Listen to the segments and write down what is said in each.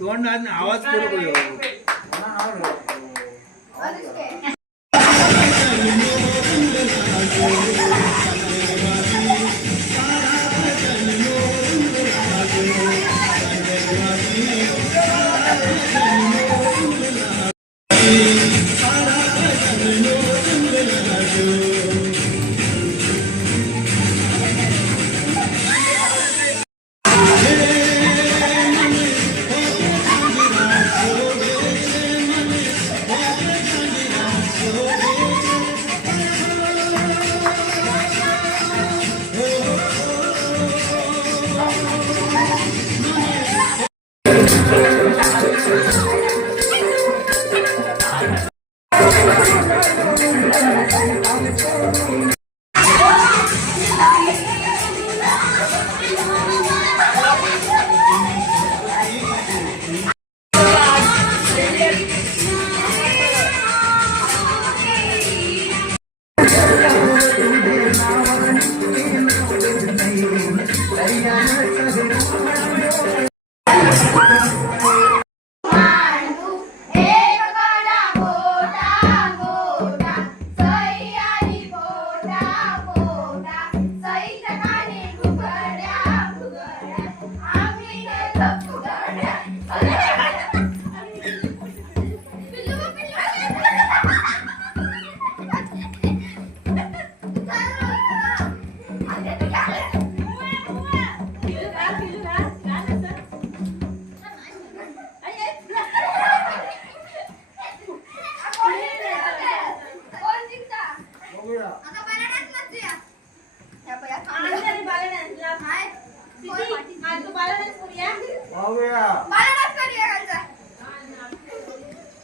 तोंड आवाज करू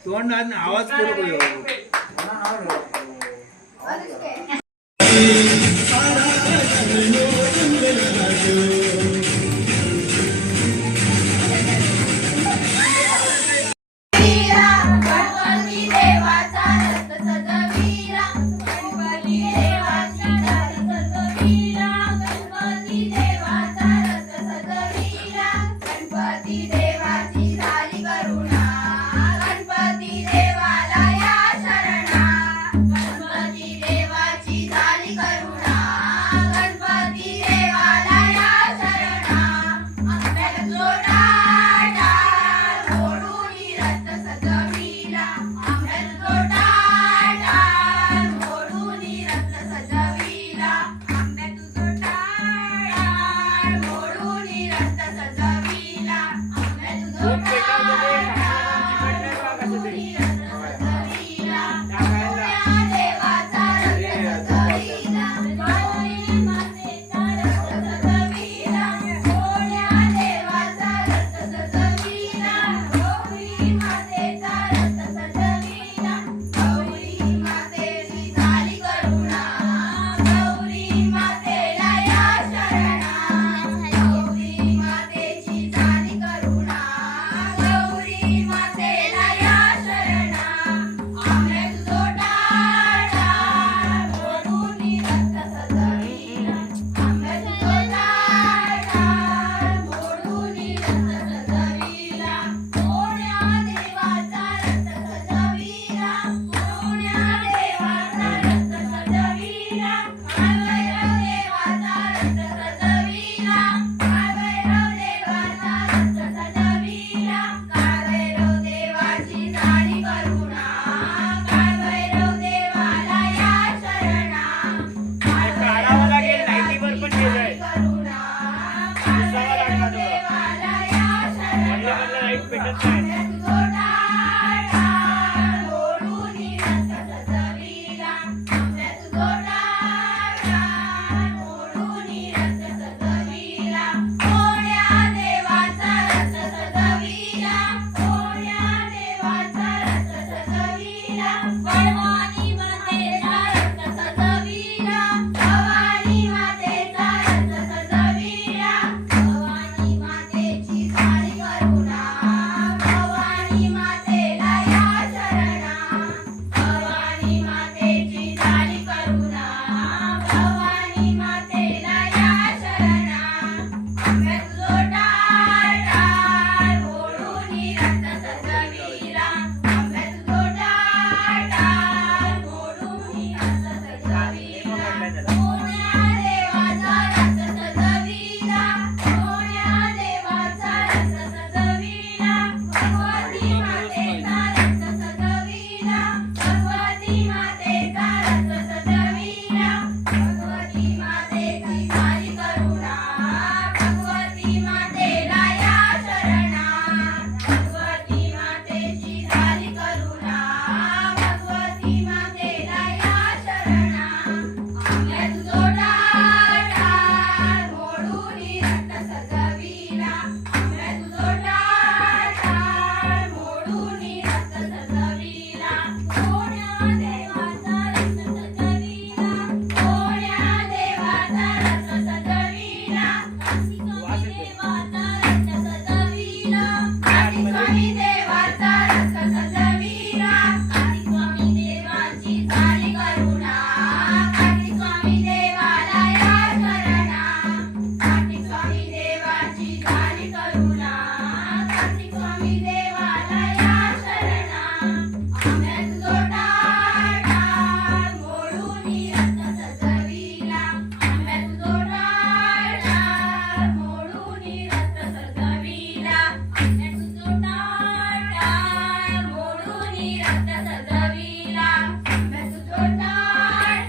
तोंड आवाज करू सजविला आंब्याचा जोडा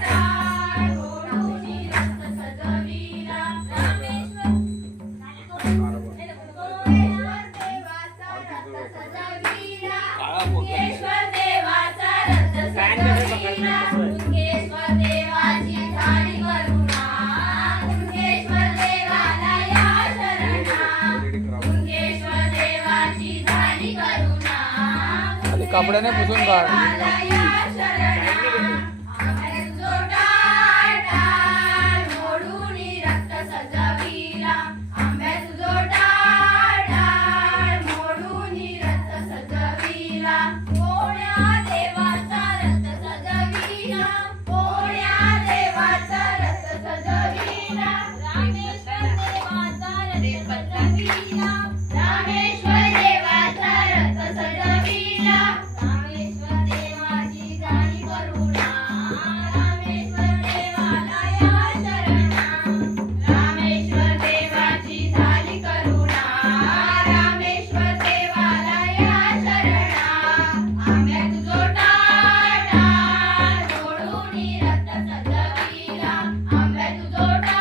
टाळ मोडूनी रथ सजविला रामेश्वर देवाचा रथ सजविला मुंगेश्वर देवाचा रथ सजविला मुंगेश्वर देवाची झाली करुणा मुंगेश्वर देवाला या शरणा मुंगेश्वर देवाची झाली करुणा कपड्याने पुसून काढ. देवाला या शरणा आंब्याचा जोडा टाळ मोडूनी रथ सजविला आंब्याचा जोडा टाळ मोडूनी रथ सजविला कोण्या देवाचा रथ सजविला कोण्या देवाचा रथ सजविला रामेश्वर देवाचा रथ सजविला रामेश्वर देवाचा रथ सजविला रामेश्वर देवाची झाली करुणा रामेश्वर देवाला या शरणा रामेश्वर देवाची झाली करुणा रामेश्वर देवाला या शरणा आंब्याचा जोडा टाळ मोडूनी रथ सजविला आंब्याचा जोडा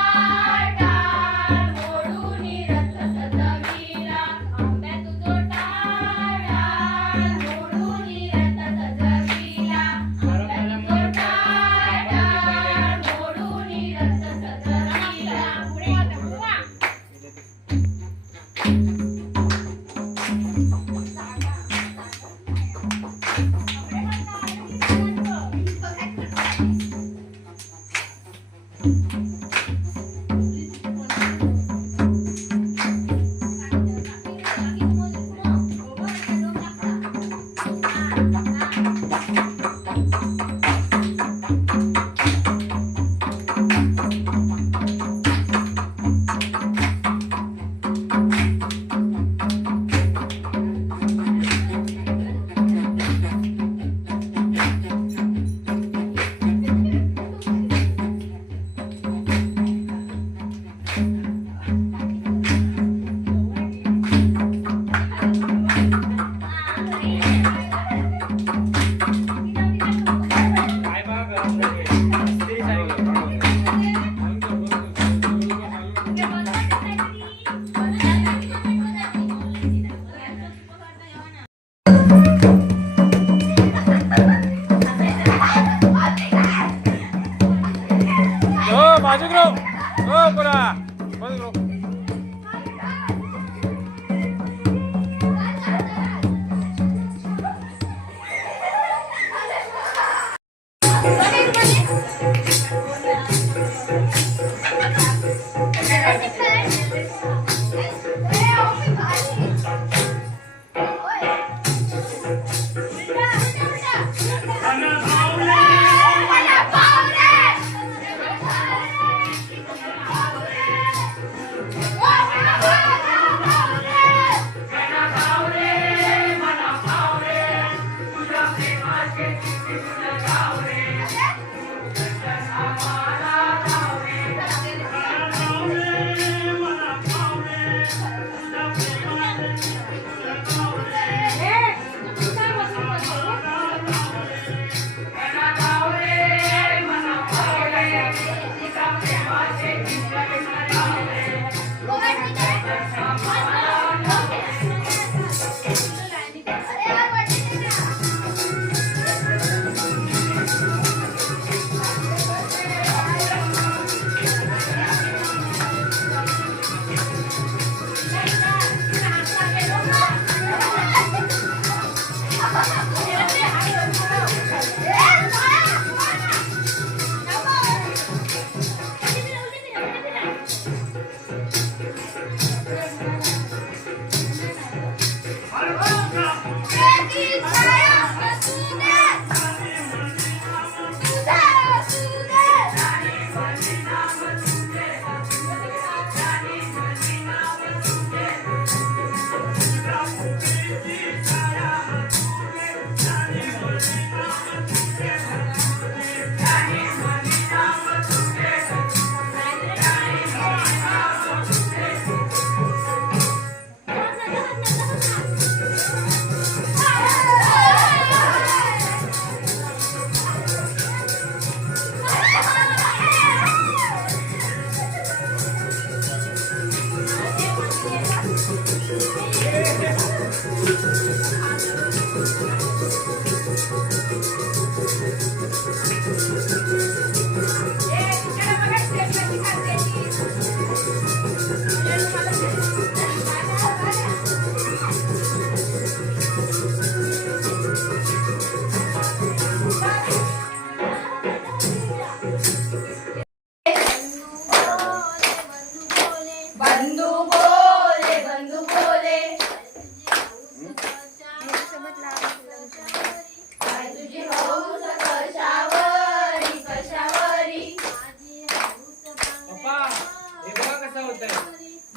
टाळ मोडूनी रथ सजविला आंब्याचा जोडा टाळ मोडूनी रथ सजविला आंब्याचा जोडा टाळ मोडूनी रथ सजविला पुढे बाजूक राहू. पुरा बाजूक राहू. तिकडे बघा स्टेप कशी करते ती. बंधू बोले बंधू बोले काय तुझी हौस कशावरी कशावरी पप्पा हे बघा कसं होतंय.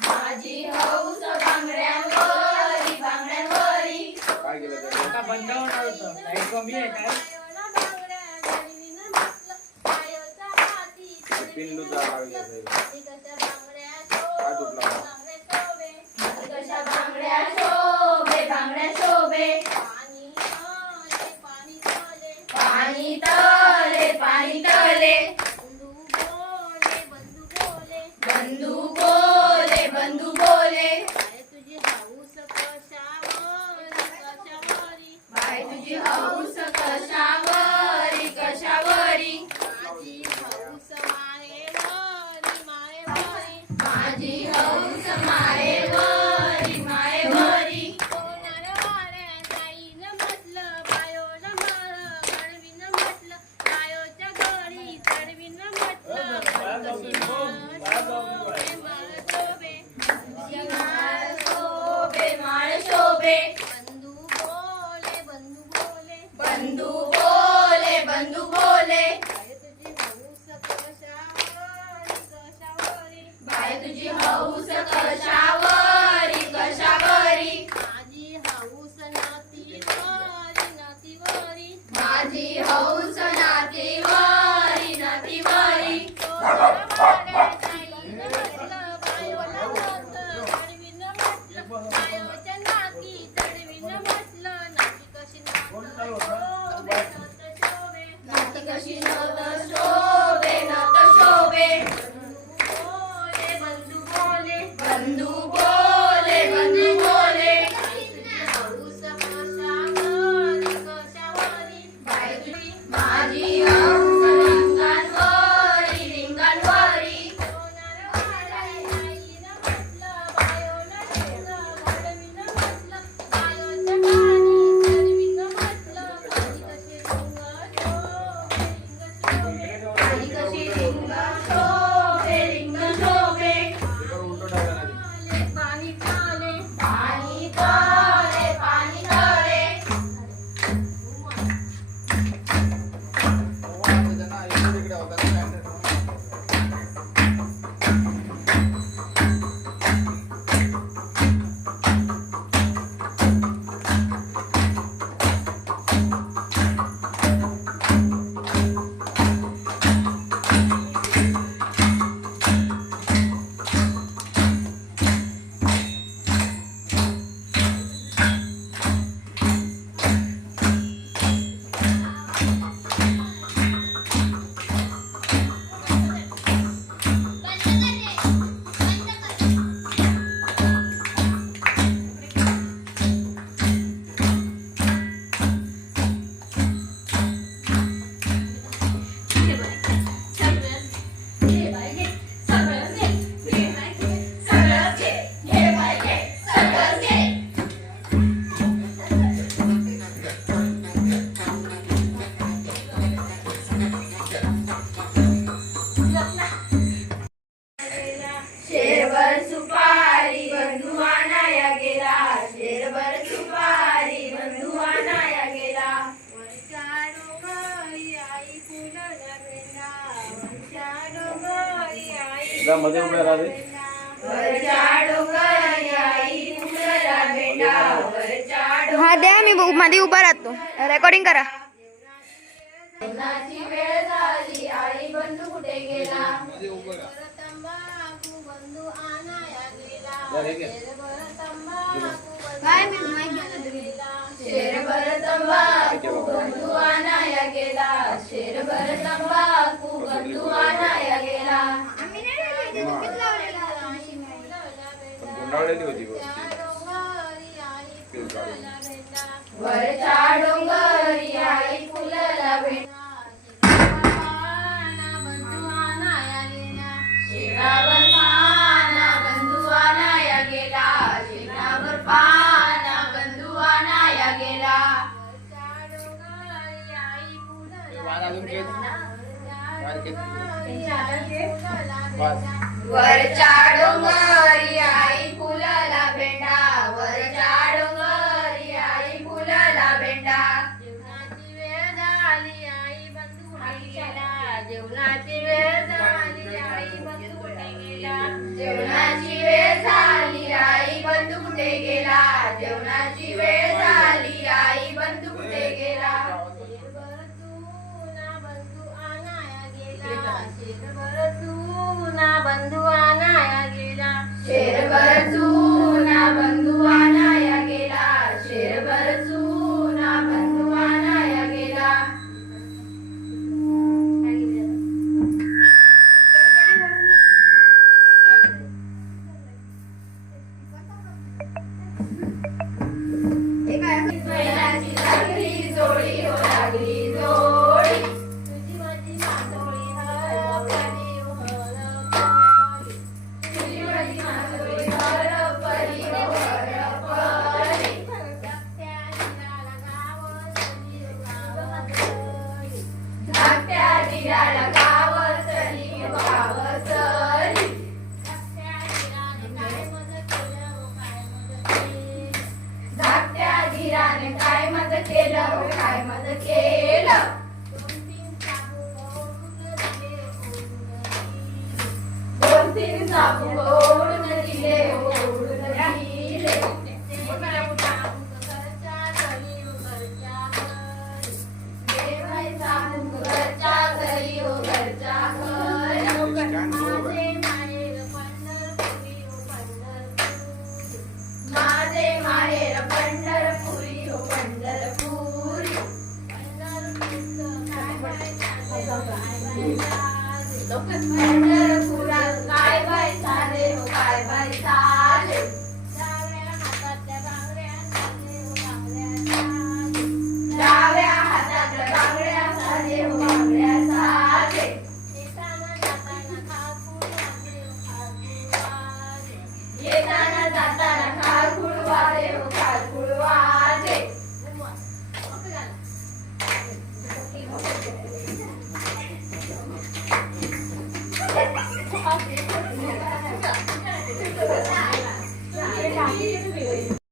माझी हौस बांगड्यांवरी बांगड्यांवरी काय केलं ते? आता बंद होणार होतं. लाईट कमी आहे काय? पिल्लूचा आवाज येतोय. काय तुटला? कशा बांगड्या शोभे बांगड्या शोभे पाणी तले बंधू बोले बंधू बोले बाय तुझी हौस कशावरी कशावरी माझी हौस मायेवरी मायेवरी शोभे माळ शोभे बंधू बोले बंधू बोले बाय तुझी हौस कशावरी कशावरी माझी हौस नातीवरी नातीवरी नाती कशी नत शोभे नत शोभे बंधू बोले बंधू बोले माझी हौस लिंगांवरी लिंगांवरी आणि कशी लिंग शोभे लिंग शोभे पाणी तले पाणी तले शेरभर सुपारी बंधू आणाया गेला शेरभर सुपारी बंधू आणाया गेला मध्ये उभे राहा रे. वरच्या डोंगरी आई फुलला भेटा वरच्या हा द्या मी मध्ये उभा राहतो रेकॉर्डिंग करा. डोंगराची वेळ झाली आई बंधू कुठे गेला मध्ये उभं राहा. शेरभर तंबाखू बंधू आणाया गेला शेरभर तंबाखू बंधू आणाया गेला गुंडाळलेली होती गोष्टी. वरच्या डोंगरी आई फुलं वाद अजून घेत वाद घेत वरच्या डोंगरी आई फुलाला भेंडा वरच्या डोंगरी आई फुलाला भेंडा जेवणाची वेळ झाली आई बंधू कुठे गेला जेवणाची वेळ झाली आई बंधू कुठे गेला जेवणाची वेळ झाली आई बंधू कुठे गेला जेवणाची वेळ झाली आई बंधू कुठे गेला शेरभर चुना बंधू आणाया गेला शेरभर चुना बंधू आणाया गेला बैलाची लागली जोडी हो लागली जोडी तुझी माझी मासोळी हरपली हो हरपली तुझी माझी मासोळी हरपली हो हरपली धाकट्या दिराला गावसली हो गावसली धाकट्या दिराने काय मज केलं हो काय मज केलं दोन तीन साबू ओढून दिले ओढून दिले देवाई साबू घरच्या घरी हो घरच्या घरी माझे माहेर पंढरपुरी हो पंढरपुरी पंढरपुरात काय बाय चाले हो काय बाय चाले डाव्या हातातल्या बांगड्या चाले हो बांगड्या चाले येताना जाताना खारखुळ वाजे हो खारखुळ वाजे